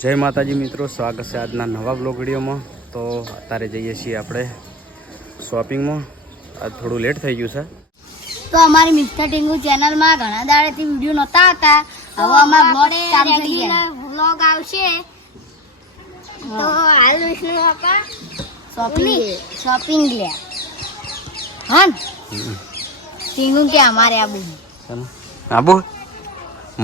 જય માતાજી મિત્રો સ્વાગત છે આજના નવા બ્લોગ વિડીયોમાં તો અત્યારે જઈએ છીએ આપણે શોપિંગમાં. આજ થોડું લેટ થઈ ગયું છે. તો અમારી મિસ્ટર ટીંગુ ચેનલમાં ઘણા દાડેથી વીડિયો નહોતા આવતા. હવે અમારા બ્લોગ ચાલુ વ્લોગ આવશે. તો હાલ વિષ્ણુ કાકા શોપિંગ શોપિંગ લે. હા ટીંગુ કે અમારે આબુ આબુ.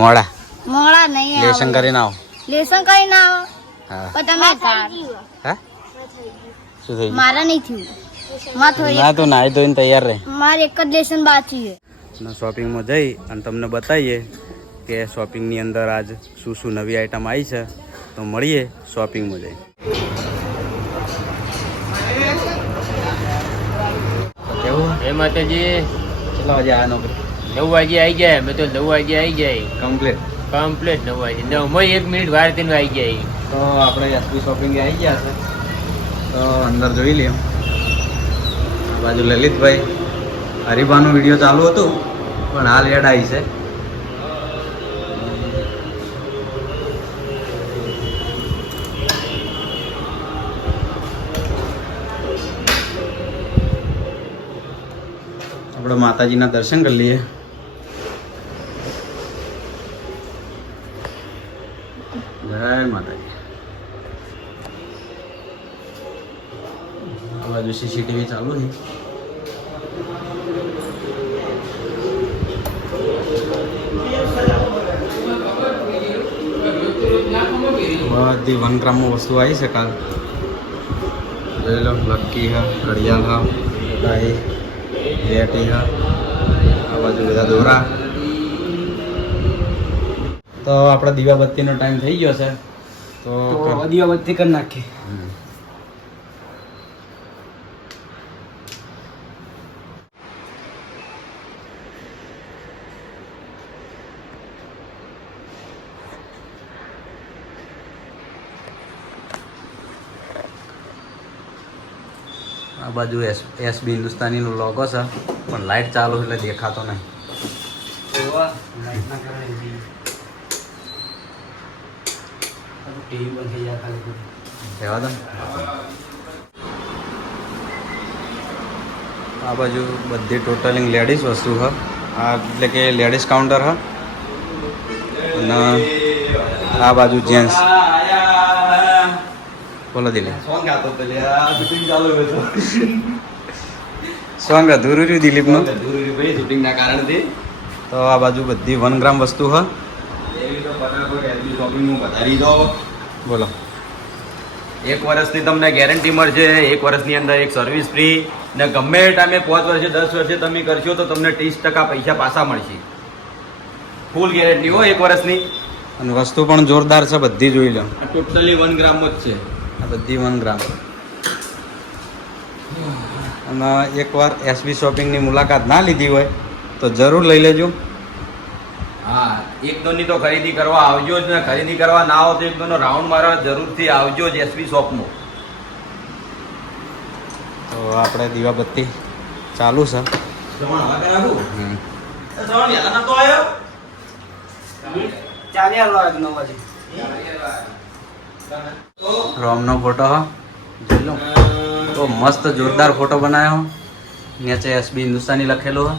મોડા. મોડા નહીં આવો. લેશન કરીને આવો. લેસન કરીને આવો. હા. પણ તમે હા શું થઈ મારા નહીં થયું. માં થોડી ના તો નાઈ ધોઈને તૈયાર રહે. મારે એક જ લેસન બાકી છે. શોપિંગમાં જઈ અને તમને બતાવીએ કે શોપિંગની અંદર આજ શું શું નવી આઈટમ આવી છે. તો મળીએ શોપિંગમાં જઈ એ માતાજી. કેટલા વાગે આ નોકરી નવ વાગે આવી જાય મેં તો નવ વાગે આવી જાય કમ્પ્લીટ કમ્પ્લીટ નવ વાગે નવમાં એક મિનિટ વાર તેને આવી ગયા તો આપણે એસપી શોપિંગ આવી ગયા છે. તો અંદર જોઈ લઈએ બાજુ લલિતભાઈ, હરિભાનું વીડિયો ચાલુ હતું, પણ હાલ એડ આવી છે. આપણે માતાજીના દર્શન કરી લઈએ. જય માતાજી. આ બાજુ સીસીટીવી ચાલુ છે. બધી વન ગ્રામમાં વસ્તુ આવી છે કાલ. જોઈ લો લક્કી હા, ઘડિયાળ હા ગાય બેટી હા, આ બાજુ બધા દોરા. તો આપણે દીવાબત્તીનો ટાઈમ થઈ ગયો છે. તો દીવાબત્તી કરી નાખીએ. આ બાજુ એસ એસબી હિન્દુસ્તાનીનો લોગો છે પણ લાઈટ ચાલુ એટલે દેખાતો નહીં. ટીવી બંધ થઈ જાય ખાલી રહેવા દો. આ બાજુ બધી ટોટલિંગ લેડીઝ વસ્તુ હ. આ એટલે કે લેડીઝ કાઉન્ટર હ. અને આ બાજુ જેન્ટ્સ બોલો દિલીપ. સોંગ ગાતો તો લે આ શૂટિંગ ચાલુ હોય સોંગ અધૂરું રહ્યું દિલીપનું? ભાઈ શૂટિંગ કારણથી. તો આ બાજુ બધી વન ગ્રામ વસ્તુ હ. એવી તો શોપિંગ હું દો બોલો. એક વર્ષની તમને ગેરંટી મળશે એક વર્ષની અંદર એક સર્વિસ ફ્રી ને ગમે એ ટાઈમે પાંચ વર્ષે દસ વર્ષે તમે કરશો તો તમને ત્રીસ ટકા પૈસા પાછા મળશે. ફૂલ ગેરંટી હો એક વર્ષની. અને વસ્તુ પણ જોરદાર છે બધી જોઈ લો. આ ટોટલી વન ગ્રામ જ છે. આ બધી વન ગ્રામ અને એકવાર એસબી શોપિંગની મુલાકાત ના લીધી હોય તો જરૂર લઈ લેજો. હા એક દોની તો ખરીદી કરવા આવજો જ ને. ખરીદી કરવા ના આવો તો એક દોનો રાઉન્ડ મારવા જરૂરથી આવજો જ એસપી શોપમાં તો આપણે દીવાબત્તી ચાલુ છે. રોમનો ફોટો હ. જોઈ લો. તો મસ્ત જોરદાર ફોટો બનાવ્યો નીચે એસબી હિન્દુસ્તાની લખેલું હ.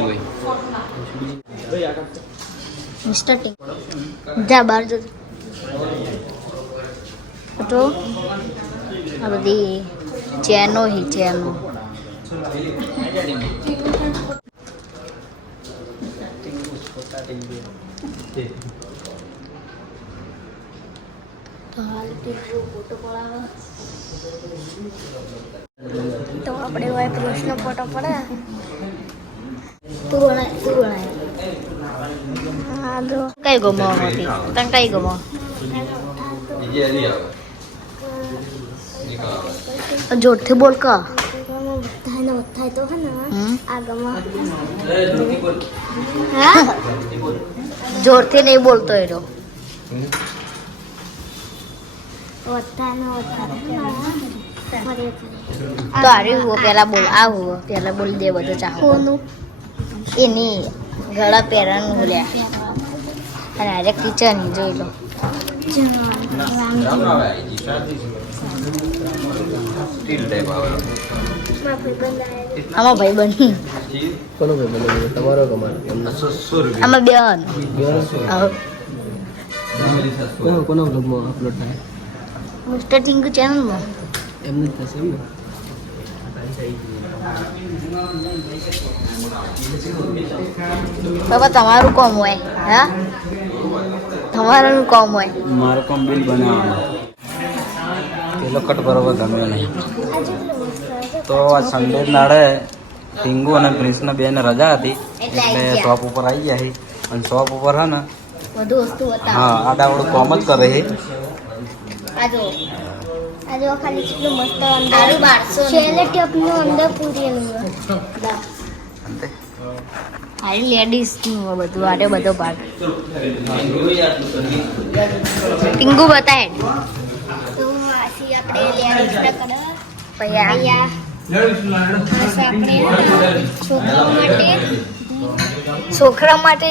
હોય મિસ્ટર જા આ બધી ચેનો હી ચેનો. Thank હાલ ટીંગુ ફોટો પડાવે તો આપણે હોય કૃષ્ણ ફોટો પડે. તું ગણાય તું ગણાય. હા, જો. કઈ ગમો હતી તને કઈ ગમો? જોરથી બોલ કા. તો હે? ને? આ ગમા જોરથી નહીં બોલતો એનો તો આરે હું પેલા બોલ આવું પેલા બોલ દે બધું ચાહો એની ગળા પહેરાનું બોલ્યા અને આજે કિચન જોઈ લો. આમાં ભાઈ બન કોનો ભાઈ બને તમારો કમાલ એમનો. છસો રૂપિયા આમાં બેન કોનો કોનો બ્લોગમાં અપલોડ થાય? મિસ્ટર ટિંકુ ચેનલમાં એમને થશે એમ બાબા તમારું કોમ હોય હા તમારું કોમ હોય. મારું કોમ બિલ બનાવવાનું. પેલો કટ બરોબર ગમ્યો નહીં. તો આ સન્ડે નાડે ટીંગુ અને પ્રિન્સના બેને રજા હતી. એટલે. શોપ ઉપર આવી ગયા છે અને શોપ ઉપર હે ને બધું વસ્તુ હા આડાવડું કોમ જ કરે છે આ જો આ જો ખાલી કેટલું મસ્ત અંદર બારસો છેલ્લે ટેપનું અંદર પૂરેલું છે. હારી લેડીઝનું બધું આરે બધો ભાગ. ટીંગુ બતાય. તો આથી આપણે લેડીઝ ના કરે પૈયા. આપણે છોકરાઓ માટે છોકરા માટે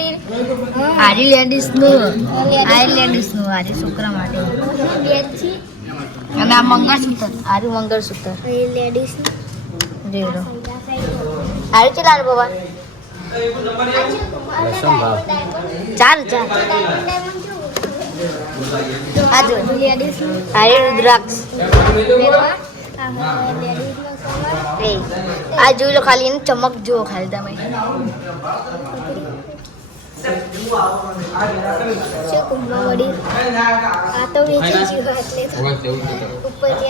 આરી લેડીઝનું હારી લેડીઝનું હારી છોકરા માટે. અને આ મંગળસૂત્ર આરી મંગળસૂત્ર. લેડીઝ જોઈ આરી ચલા બાબા ચાલ ચાલ. આ જો હારી રુદ્રાક્ષ. એ આ જોઈ લો ખાલી એની ચમક જુઓ ખાલી તમે. આ તો વેચી એટલે. ઉપરનું